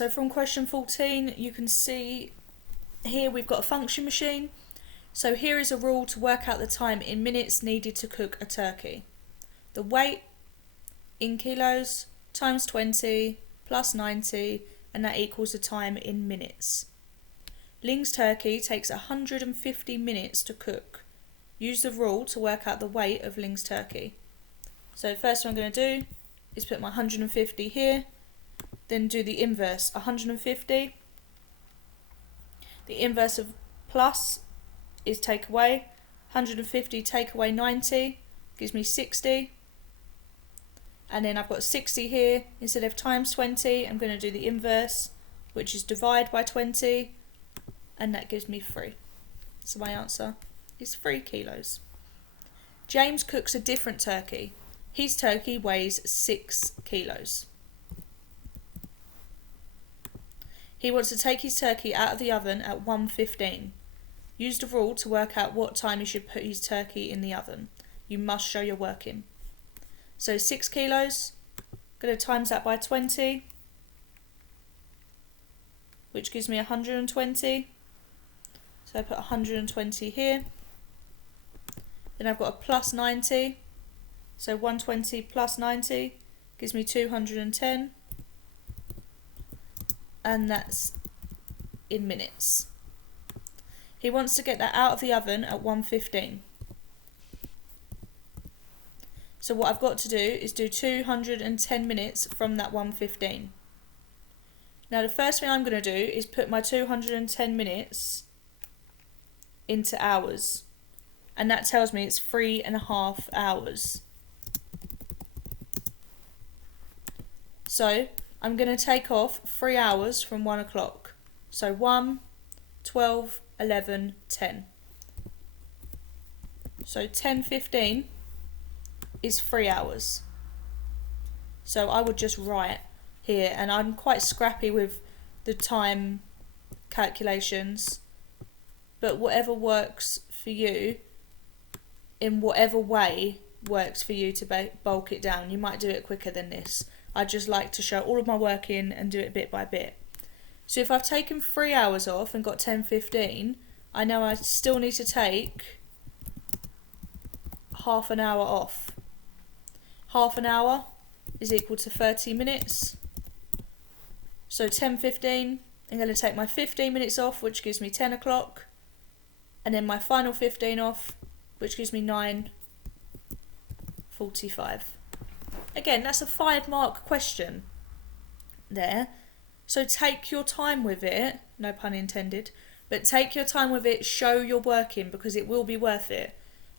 So from question 14, you can see here we've got a function machine. So here is a rule to work out the time in minutes needed to cook a turkey. The weight in kilos times 20 plus 90, and that equals the time in minutes. Ling's turkey takes 150 minutes to cook. Use the rule to work out the weight of Ling's turkey. So first what I'm going to do is put my 150 here, then do the inverse, 150. The inverse of plus is take away. 150 take away 90 gives me 60. And then I've got 60 here. Instead of times 20, I'm going to do the inverse, which is divide by 20, and that gives me 3. So my answer is 3 kilos. James cooks a different turkey. His turkey weighs 6 kilos. He wants to take his turkey out of the oven at 1:15. Use the rule to work out what time you should put his turkey in the oven. You must show your working. So 6 kilos, going to times that by 20, which gives me 120. So I put 120 here. Then I've got a plus 90. So 120 plus 90 gives me 210. And that's in minutes. He wants to get that out of the oven at 1:15. So what I've got to do is do 210 minutes from that 1:15. Now the first thing I'm going to do is put my 210 minutes into hours. And that tells me it's 3.5 hours. So I'm going to take off 3 hours from 1 o'clock. So 1, 12, 11, 10. So 10:15 is 3 hours. So I would just write here, and I'm quite scrappy with the time calculations, but whatever works for you, in whatever way works for you to bulk it down. You might do it quicker than this. I just like to show all of my work in and do it bit by bit. So if I've taken 3 hours off and got 10:15, I know I still need to take half an hour off. Half an hour is equal to 30 minutes. So 10:15, I'm going to take my 15 minutes off, which gives me 10 o'clock. And then my final 15 off, which gives me 9:45. Again, that's a 5-mark question there. So take your time with it, no pun intended, but take your time with it, show your working, because it will be worth it.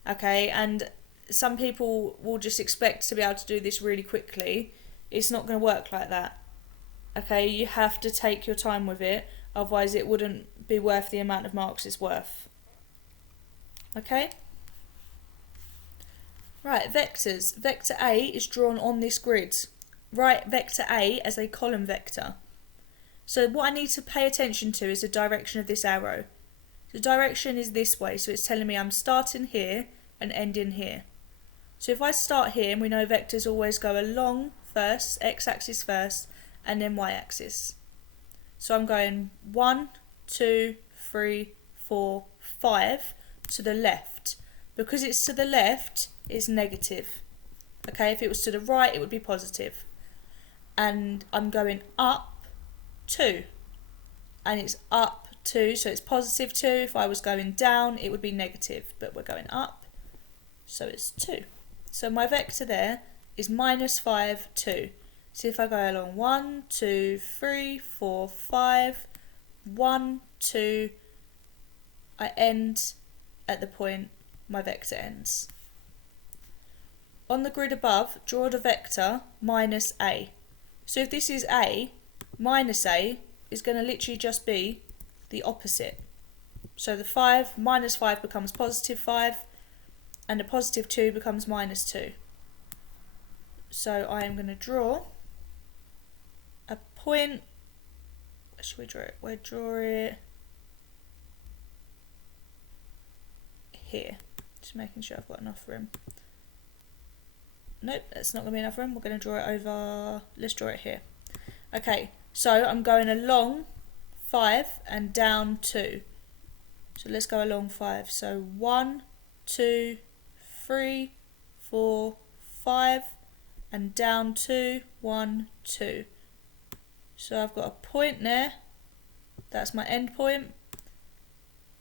Okay, and some people will just expect to be able to do this really quickly. It's not going to work like that. Okay, you have to take your time with it, otherwise it wouldn't be worth the amount of marks it's worth. Okay? Right, vectors. Vector A is drawn on this grid. Write vector A as a column vector. So what I need to pay attention to is the direction of this arrow. The direction is this way, so it's telling me I'm starting here and ending here. So if I start here, and we know vectors always go along first, x-axis first, and then y-axis. So I'm going 1, 2, 3, 4, 5 to the left. Because it's to the left, it's negative. Okay, if it was to the right, it would be positive. And I'm going up 2. And it's up 2, so it's positive 2. If I was going down, it would be negative. But we're going up, so it's 2. So my vector there is -5, 2. So if I go along 1, 2, 3, 4, 5, 1, 2, I end at the point my vector ends. On the grid above, draw the vector -a. So if this is a, minus a is going to literally just be the opposite. So the 5 minus 5 becomes positive 5, and the positive 2 becomes -2. So I am going to draw a point. Where should we draw it? We'll draw it here. Just making sure I've got enough room. Nope, that's not going to be enough room. We're going to draw it over. Let's draw it here. Okay, So I'm going along 5 and down 2. So let's go along 5. So 1, 2, 3, 4, 5 and down 2, 1, 2. So I've got a point there. That's my end point.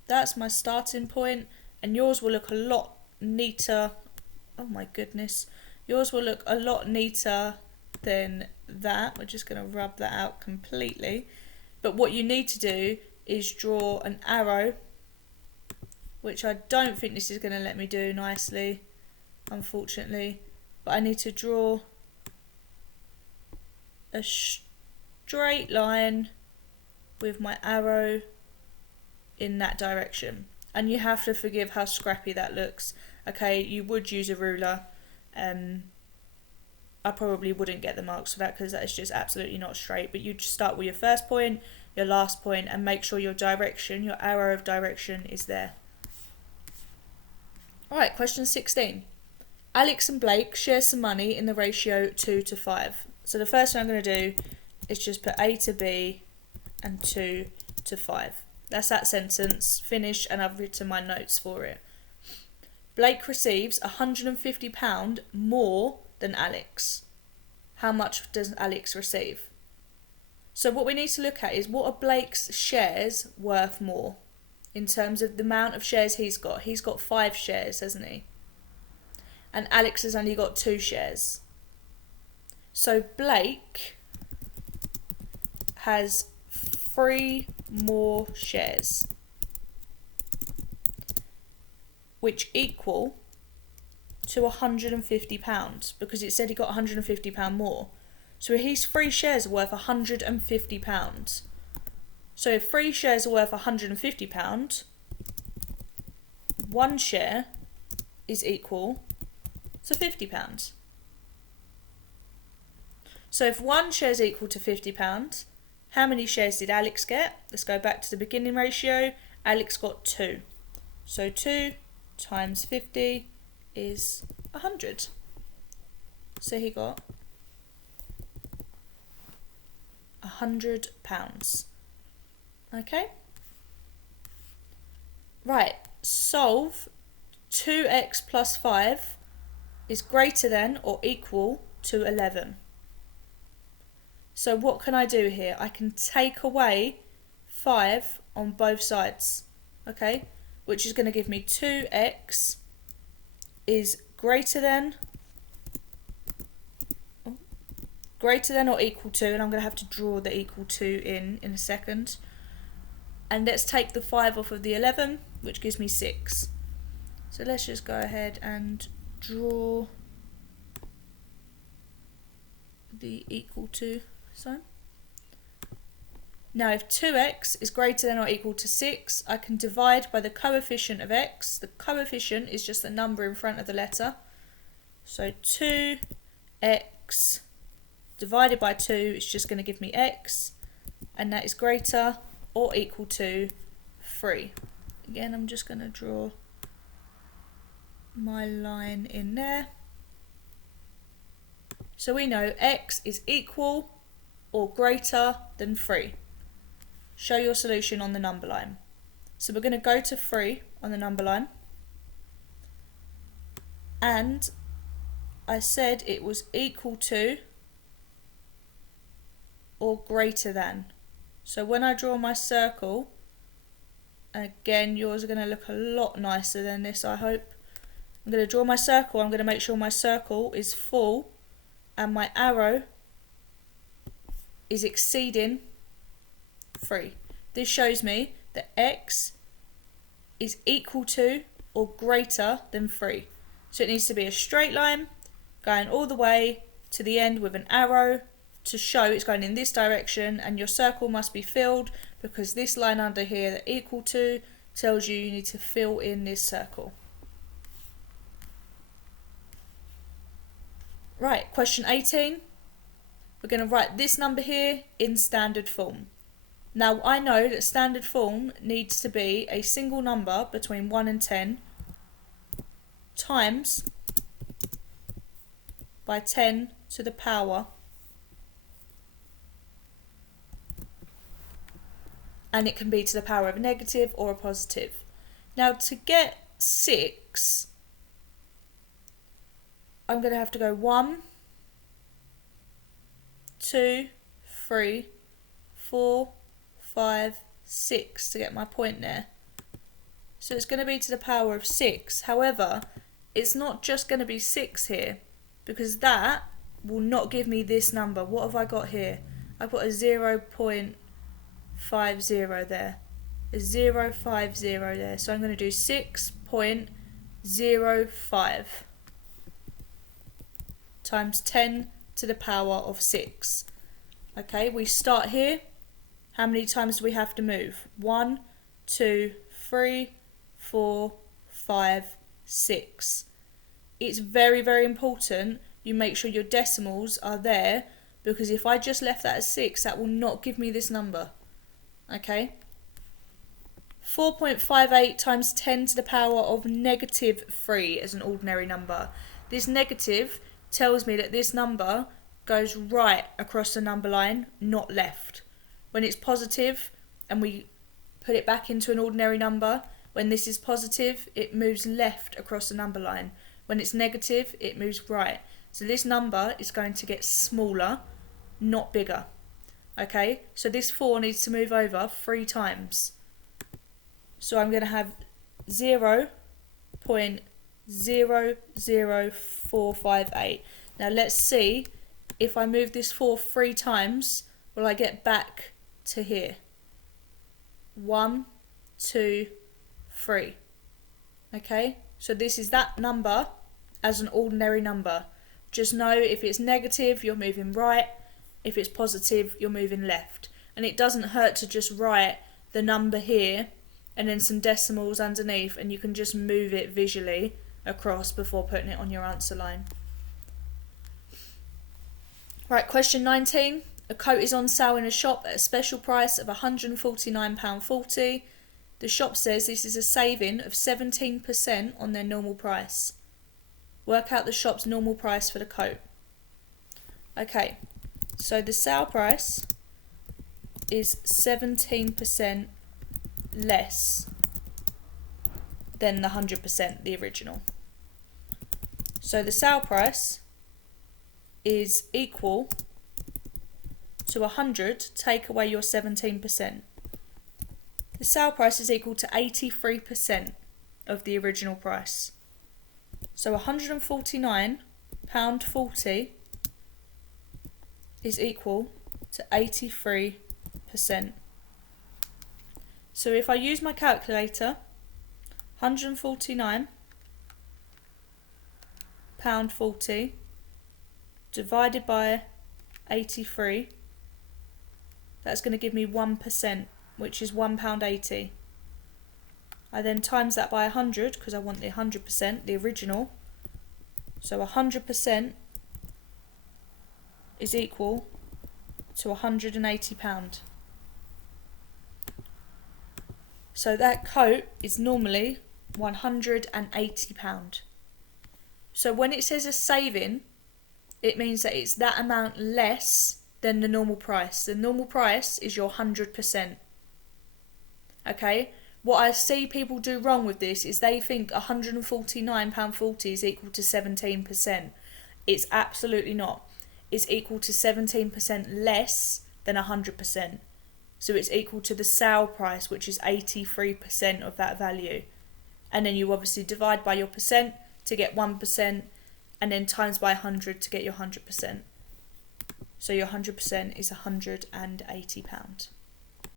That's my starting point. And yours will look a lot neater. Oh my goodness. Yours will look a lot neater than that. We're just going to rub that out completely. But what you need to do is draw an arrow, which I don't think this is going to let me do nicely, unfortunately. But I need to draw a straight line with my arrow in that direction. And you have to forgive how scrappy that looks. Okay, you would use a ruler. I probably wouldn't get the marks for that because that is just absolutely not straight. But you just start with your first point, your last point, and make sure your direction, your arrow of direction is there. Alright, question 16. Alex and Blake share some money in the ratio 2 to 5. So the first thing I'm going to do is just put A to B and 2 to 5. That's that sentence, finished, and I've written my notes for it. Blake receives £150 more than Alex. How much does Alex receive? So what we need to look at is, what are Blake's shares worth more in terms of the amount of shares he's got? He's got 5 shares, hasn't he? And Alex has only got 2 shares. So Blake has 3 more shares, which equal to £150 because it said he got £150 more. So his 3 shares are worth £150. So if 3 shares are worth £150, 1 share is equal to £50. So if 1 share is equal to £50, how many shares did Alex get? Let's go back to the beginning ratio. Alex got 2. So 2 times 50 is 100. So he got £100. Okay? Right, solve 2x plus 5 is greater than or equal to 11. So what can I do here? I can take away 5 on both sides, okay? Which is going to give me 2x is greater than or equal to, and I'm going to have to draw the equal to in a second. And let's take the 5 off of the 11, which gives me 6. So let's just go ahead and draw the equal to sign. Now if 2x is greater than or equal to 6, I can divide by the coefficient of x. The coefficient is just the number in front of the letter. So 2x divided by 2 is just going to give me x, and that is greater or equal to 3. Again, I'm just going to draw my line in there. So we know x is equal or greater than 3. Show your solution on the number line. So we're going to go to 3 on the number line. And I said it was equal to or greater than. So when I draw my circle, and again yours are going to look a lot nicer than this, I hope. I'm going to draw my circle. I'm going to make sure my circle is full and my arrow is exceeding 3. This shows me that x is equal to or greater than 3. So it needs to be a straight line going all the way to the end with an arrow to show it's going in this direction, and your circle must be filled because this line under here, the equal to, tells you need to fill in this circle. Right, question 18. We're going to write this number here in standard form. Now I know that standard form needs to be a single number between 1 and 10 times by 10 to the power and it can be to the power of a negative or a positive. Now to get 6, I'm going to have to go 1, 2, 3, 4, 5, 6 to get my point there. So it's going to be to the power of 6. However, it's not just going to be 6 here, because that will not give me this number. What have I got here? I've got a 0.50 there. A 0.50 there. So I'm going to do 6.05 times 10 to the power of 6. Okay, we start here. How many times do we have to move? 1, 2, 3, 4, 5, 6. It's very, very important you make sure your decimals are there, because if I just left that at 6, that will not give me this number. Okay? 4.58 times 10 to the power of negative 3 is an ordinary number. This negative tells me that this number goes right across the number line, not left. When it's positive and we put it back into an ordinary number, when this is positive, it moves left across the number line. When it's negative, it moves right. So this number is going to get smaller, not bigger. Okay, so this 4 needs to move over 3 times. So I'm going to have 0.00458. Now let's see, if I move this 4 3 times, will I get back to here? 1, 2, 3. Okay, so this is that number as an ordinary number. Just know if it's negative, you're moving right. If it's positive, you're moving left. And it doesn't hurt to just write the number here and then some decimals underneath, and you can just move it visually across before putting it on your answer line. Right, question 19. A coat is on sale in a shop at a special price of £149.40. The shop says this is a saving of 17% on their normal price. Work out the shop's normal price for the coat. Okay, so the sale price is 17% less than the 100%, the original. So the sale price is equal to 100, take away your 17%. The sale price is equal to 83% of the original price. So £149.40 is equal to 83%. So if I use my calculator, £149.40 divided by 83, that's going to give me 1%, which is £1.80. I then times that by 100, because I want the 100%, the original. So 100% is equal to £180. So that coat is normally £180. So when it says a saving, it means that it's that amount less than the normal price. The normal price is your 100%. Okay? What I see people do wrong with this is they think £149.40 is equal to 17%. It's absolutely not. It's equal to 17% less than 100%. So it's equal to the sale price, which is 83% of that value. And then you obviously divide by your percent to get 1%, and then times by 100 to get your 100%. So your 100% is £180.